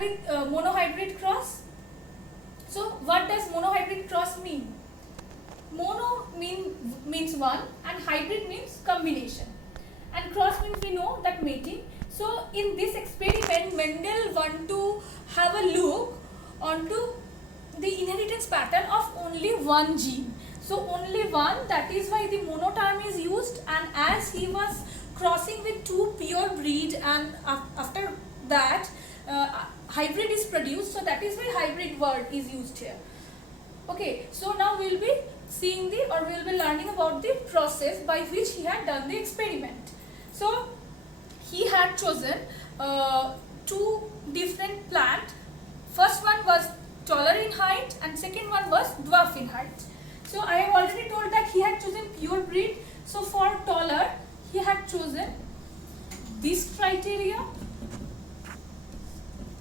start with monohybrid cross. So what does monohybrid cross mean? Mono means one and hybrid means combination, and cross means we know that mating. So in this experiment, Mendel want to have a look onto the inheritance pattern of only one gene. So only one, that is why the mono term is used, and as he was crossing with two pure breed and after that hybrid is produced, so that is why hybrid word is used here. Okay, so now we will be seeing we will be learning about the process by which he had done the experiment. So he had chosen two different plants. First one was taller in height and second one was dwarf in height. So I have already told that he had chosen pure breed. So for taller he had chosen this criteria,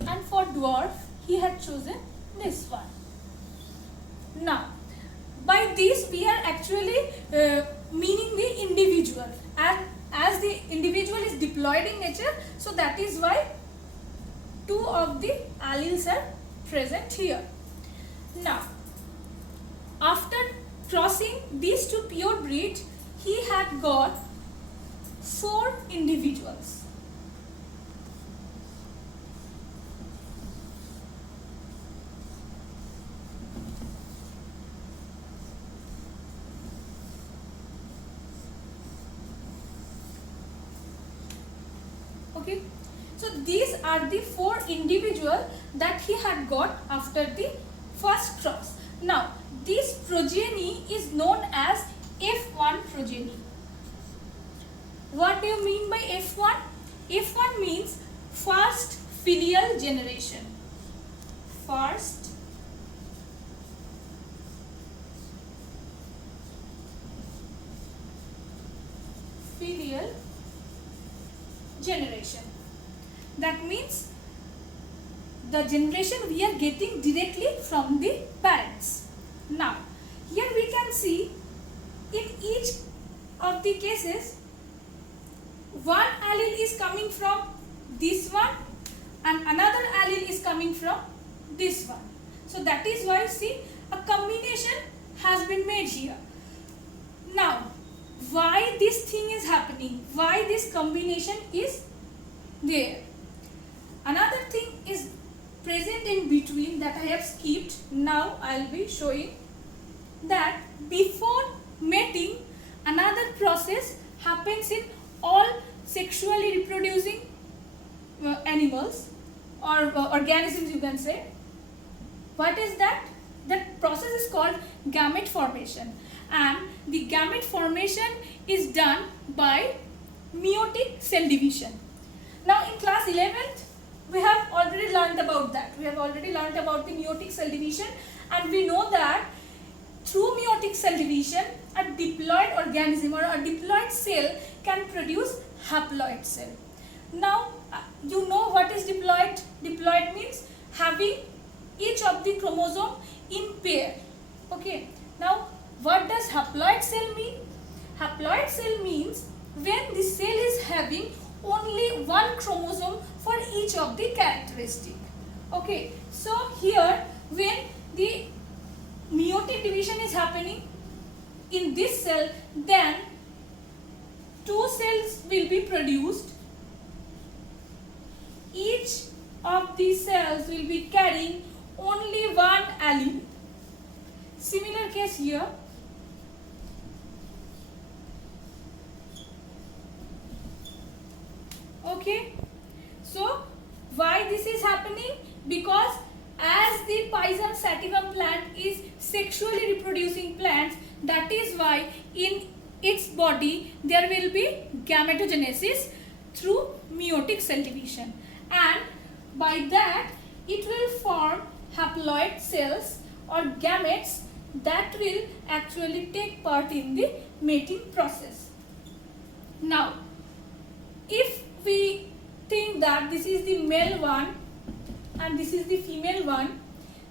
and for dwarf he had chosen this one. Now by this we are actually meaning the individual, and as the individual is diploid in nature, so that is why two of the alleles are present here. Now after crossing these two pure breeds, he had got 4 individuals. Okay, so these are the 4 individuals that he had got after the first cross. Now this progeny is known as F1 progeny. What do you mean by F1? F1 means first filial generation. First filial generation. That means the generation we are getting directly from the parents. Now here we can see in each of the cases one allele is coming from this one and another allele is coming from this one. So that is why see a combination has been made here. Now why this thing is happening? Why this combination is there? Another thing is present in between that I have skipped. Now I will be showing that before mating another process happens in all sexually reproducing animals or organisms, you can say. What is that? That process is called gamete formation, and the gamete formation is done by meiotic cell division. Now in class 11th we have already learned about that. We have already learned about the meiotic cell division, and we know that through meiotic cell division a diploid organism or a diploid cell can produce haploid cell. Now you know what is diploid? Diploid means having each of the chromosome in pair. Okay. Now what does haploid cell mean? Haploid cell means when the cell is having only one chromosome for each of the characteristic. Okay. So here when the meiotic division is happening in this cell, then 2 cells will be produced. Each of these cells will be carrying only one allele. Similar case here. Okay. So why this is happening? Because as the Pisum sativum plant is sexually reproducing plants, that is why in its body there will be gametogenesis through meiotic cell division, and by that it will form haploid cells or gametes that will actually take part in the mating process. Now if we think that this is the male one and this is the female one,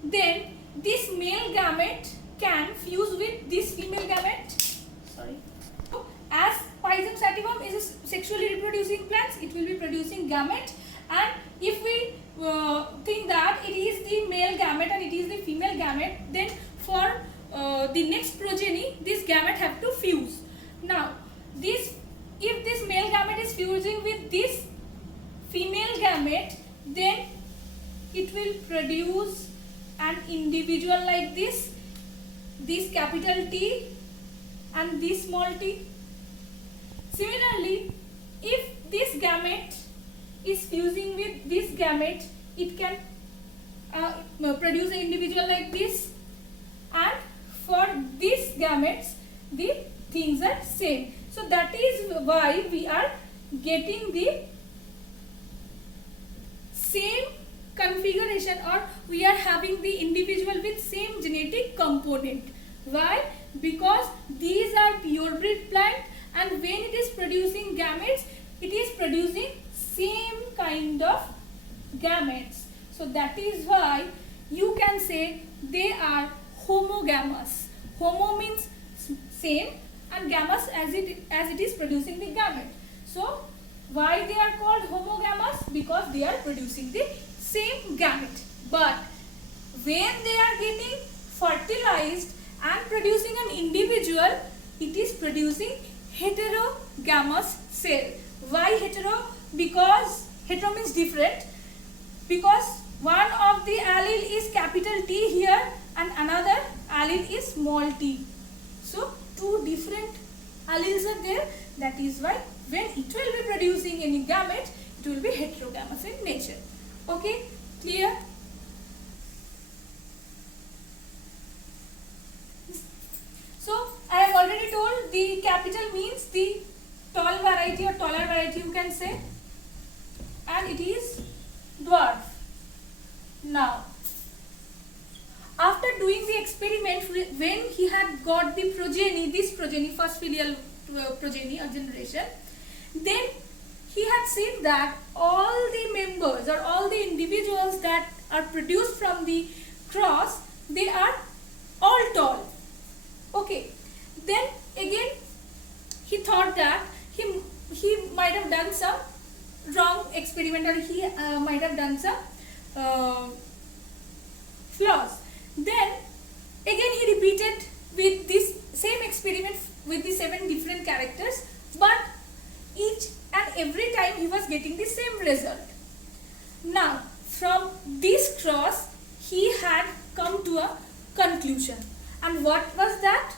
then this male gamete can fuse with this female gamete. Sorry. As Pisum sativum is a sexually reproducing plants, it will be producing gamete, and if we think gamete and it is the female gamete, then for the next progeny this gamete have to fuse. Now this, if this male gamete is fusing with this female gamete, then it will produce an individual like this capital T and this small t. Similarly, if this gamete is fusing with this gamete, it can produce an individual like this, and for these gametes the things are same. So that is why we are getting the same configuration, or we are having the individual with same genetic component. Why? Because these are pure breed plant, and when it is producing gametes, it is producing same kind of gametes. So that is why you can say they are homogamous. Homo means same and gamous as it is producing the gamete. So why they are called homogamous? Because they are producing the same gamete. But when they are getting fertilized and producing an individual, it is producing heterogamous cell. Why hetero? Because hetero means different. Because one of the allele is capital T here and another allele is small t. So two different alleles are there. That is why when it will be producing any gamete, it will be heterogamous in nature. Okay, clear? So I have already told the capital means the tall variety or taller variety you can say, and it is dwarf. Now after doing the experiment, when he had got the progeny, this progeny, first filial progeny or generation, then he had seen that all the members or all the individuals that are produced from the cross, they are all tall. Okay, then again he thought that he might have done some wrong experiment, or he might have done some flaws. Then again he repeated with this same experiment with the 7 different characters, but each and every time he was getting the same result. Now from this cross he had come to a conclusion, and what was that?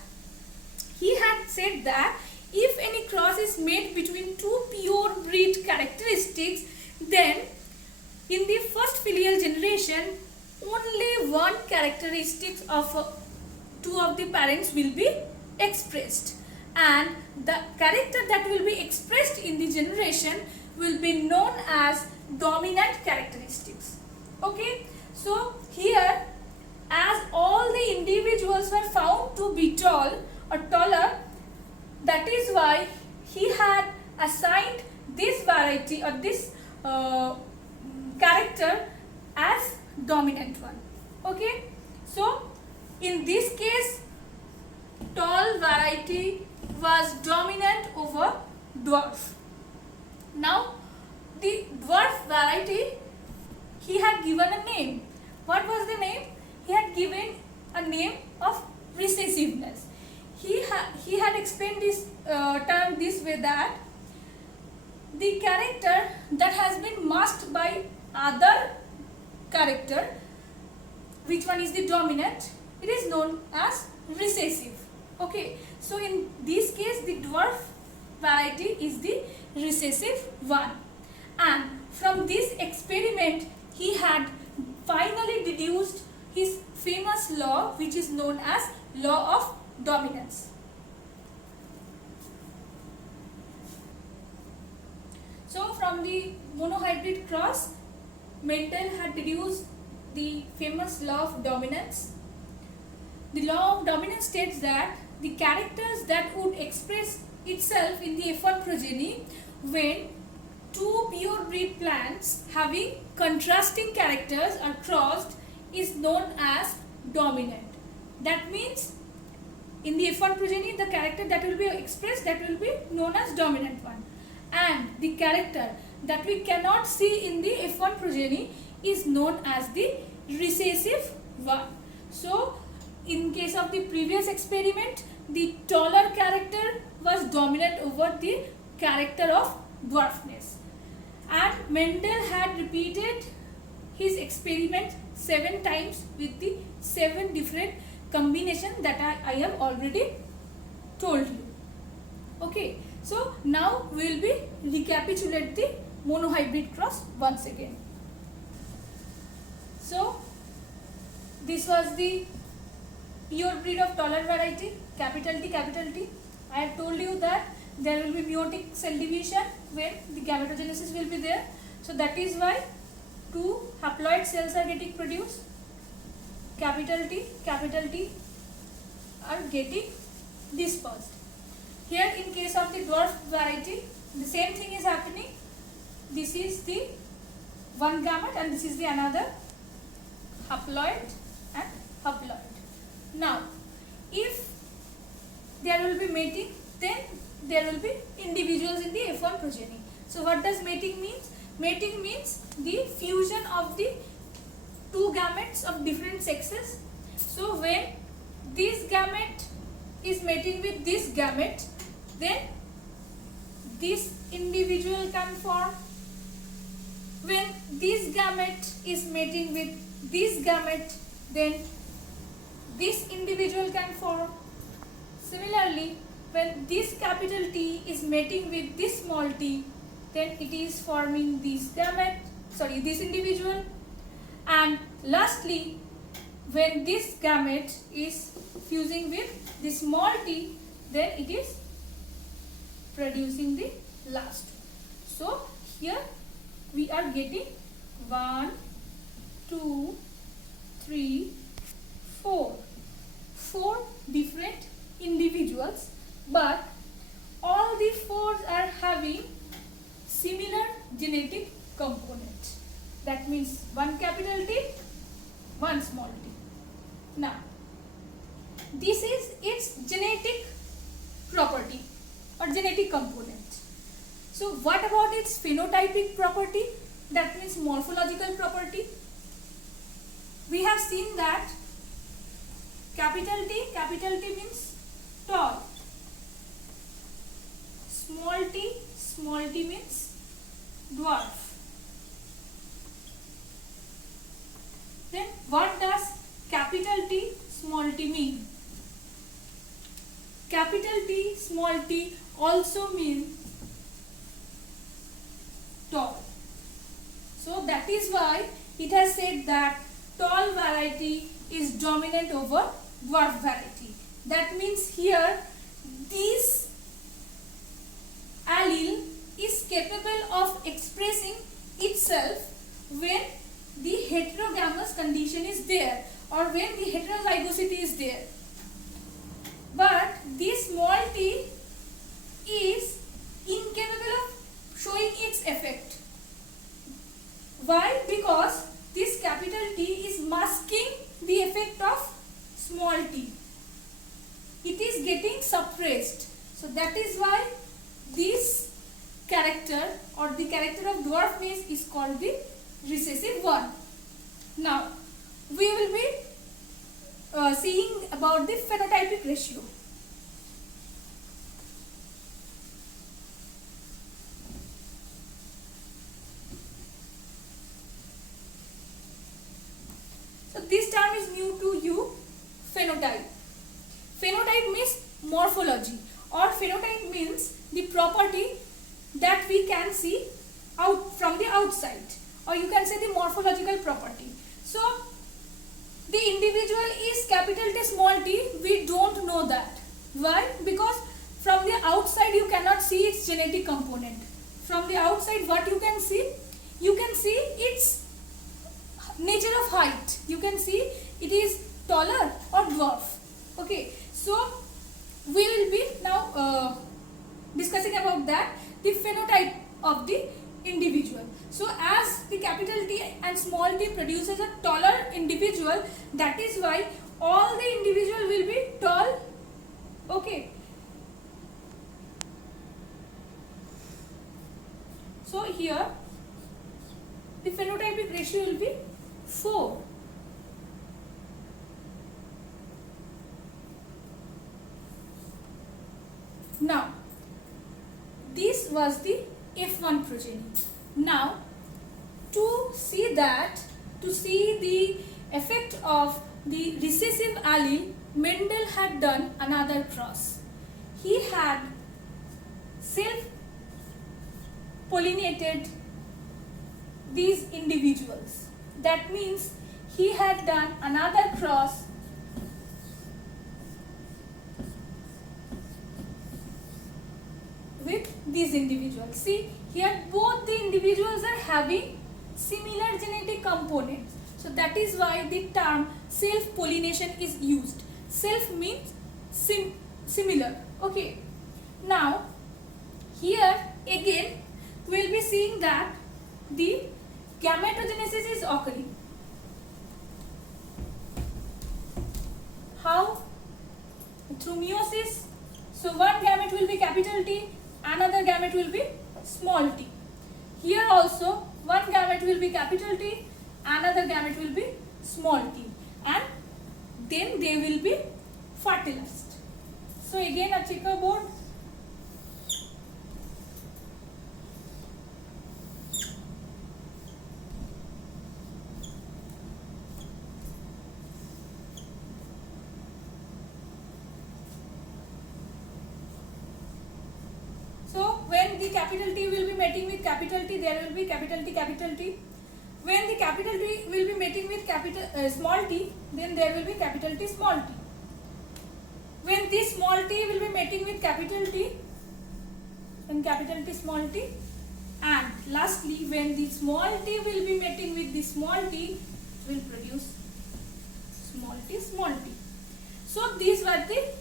He had said that if any cross is made between two pure breed characteristics, then in the first filial generation only one characteristic of two of the parents will be expressed, and the character that will be expressed in the generation will be known as dominant characteristics. Okay, so here as all the individuals were found to be tall or taller, that is why he had assigned this variety or this character as dominant one. Okay, so in this case tall variety was dominant over dwarf. Now the dwarf variety, he had given a name. What was the name? He had given a name of recessiveness. He had explained this term this way, that the character that has been masked by other character, which one is the dominant, it is known as recessive. Okay, so in this case the dwarf variety is the recessive one, and from this experiment he had finally deduced his famous law, which is known as law of dominance. So from the monohybrid cross, Mendel had deduced the famous law of dominance. The law of dominance states that the characters that would express itself in the F1 progeny when two pure breed plants having contrasting characters are crossed is known as dominant. That means in the F1 progeny the character that will be expressed, that will be known as dominant one, and the character that we cannot see in the F1 progeny is known as the recessive 1. So in case of the previous experiment, the taller character was dominant over the character of dwarfness, and Mendel had repeated his experiment 7 times with the 7 different combinations that I have already told you. Okay, so now we will be recapitulate the monohybrid cross once again. So this was the pure breed of taller variety, capital T, capital T. I have told you that there will be meiotic cell division when the gametogenesis will be there. So that is why 2 haploid cells are getting produced. Capital T are getting dispersed. Here in case of the dwarf variety, the same thing is happening. This is the one gamete and this is the another haploid and haploid. Now, if there will be mating, then there will be individuals in the F1 progeny. So what does mating means? Mating means the fusion of the 2 gametes of different sexes. So when this gamete is mating with this gamete, then this individual can form. When this gamete is mating with this gamete, then this individual can form. Similarly, when this capital T is mating with this small t, then it is forming this this individual. And lastly, when this gamete is fusing with the small t, then it is producing the last. So here we are getting 1, 2, 3, 4 different individuals, but all the 4 are having similar genetic components. That means 1 capital T, 1 small t. Now, this is its genetic property or genetic component. So what about its phenotypic property? That means morphological property. We have seen that capital T means tall. Small t means dwarf. Then what does capital T, small t mean? Capital T, small t also mean tall. So that is why it has said that tall variety is dominant over dwarf variety. That means here this allele is capable of expressing itself when the heterogamous condition is there or when the heterozygosity is there. But this small t is incapable of showing its effect. Why? Because this capital T is masking the effect of small t. It is getting suppressed. So that is why this character or the character of dwarfness is called the recessive one. Now we will be seeing about the phenotypic ratio. So this term is new to you, phenotype. Phenotype means morphology, or phenotype means the property that we can see out from the outside, or you can say the morphological property. So the individual is capital T, small t, we don't know that. Why? Because from the outside you cannot see its genetic component. From the outside what you can see? You can see its nature of height. You can see it is taller or dwarf. Okay, so we will be now discussing about that, the phenotype of the individual. So as the capital T and small t produces a taller individual, that is why all the individual will be tall. Okay. So here the phenotypic ratio will be 4. Now this was the F1 progeny. Now to see the effect of the recessive allele, Mendel had done another cross. He had self-pollinated these individuals. That means he had done another cross with these individuals. See, here both the individuals are having similar genetic components. So that is why the term self-pollination is used. Self means similar. Okay. Now, here again we will be seeing that the gametogenesis is occurring. How? Through meiosis. So one gamete will be capital T, another gamete will be small t. Here also one gamete will be capital T, another gamete will be small t, and then they will be fertilized. So again a checkerboard. So when the capital T will be mating with capital T, there will be capital T, capital T. When the capital T will be mating with small t, then there will be capital T, small t. When this small t will be mating with capital T, then capital T, small t. And lastly, when the small t will be mating with the small t, will produce small t, small t. So these were the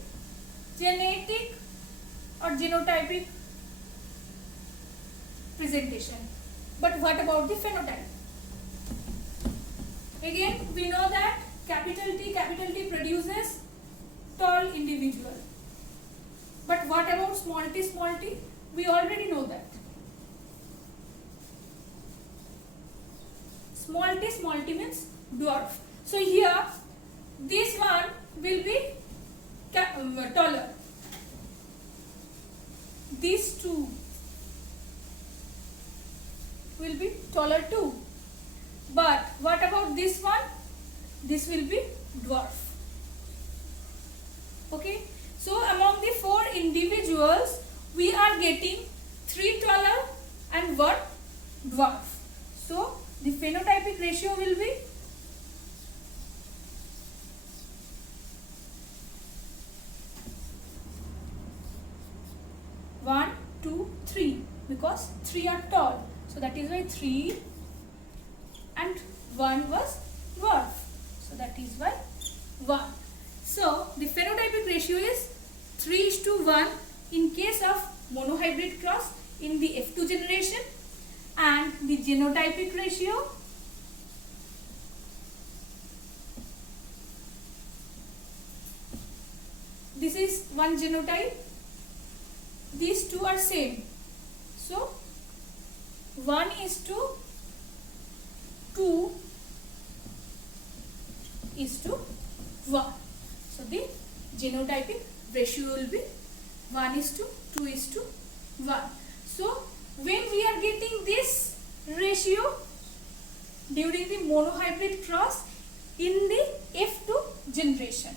genetic or genotypic presentation. But what about the phenotype? Again, we know that capital T produces tall individual. But what about small t, small t? We already know that. Small t means dwarf. So here, this one will be taller. These two will be taller too. But what about this one? This will be dwarf. Okay. So among the 4 individuals, we are getting 3 taller and 1 dwarf. So the phenotypic ratio will be one, 2, 3, because 3 are tall. So that is why 3 and 1 was dwarf. So that is why 1. So the phenotypic ratio is 3:1 in case of monohybrid cross in the F2 generation, and the genotypic ratio this is one genotype. These two are same. So 1:2:1. So the genotypic ratio will be 1:2:1. So when we are getting this ratio during the monohybrid cross in the F2 generation,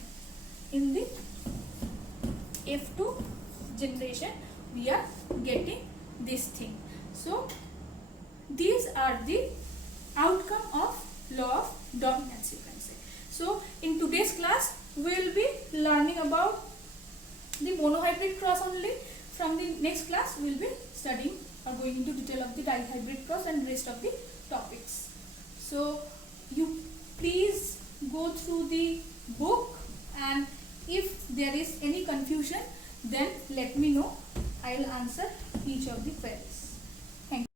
we are getting this thing. So these are the outcome of law of dominant sequencing. So in today's class we will be learning about the monohybrid cross only. From the next class we will be studying or going into detail of the dihybrid cross and rest of the topics. So you please go through the book, and if there is any confusion, then let me know. I will answer each of the queries.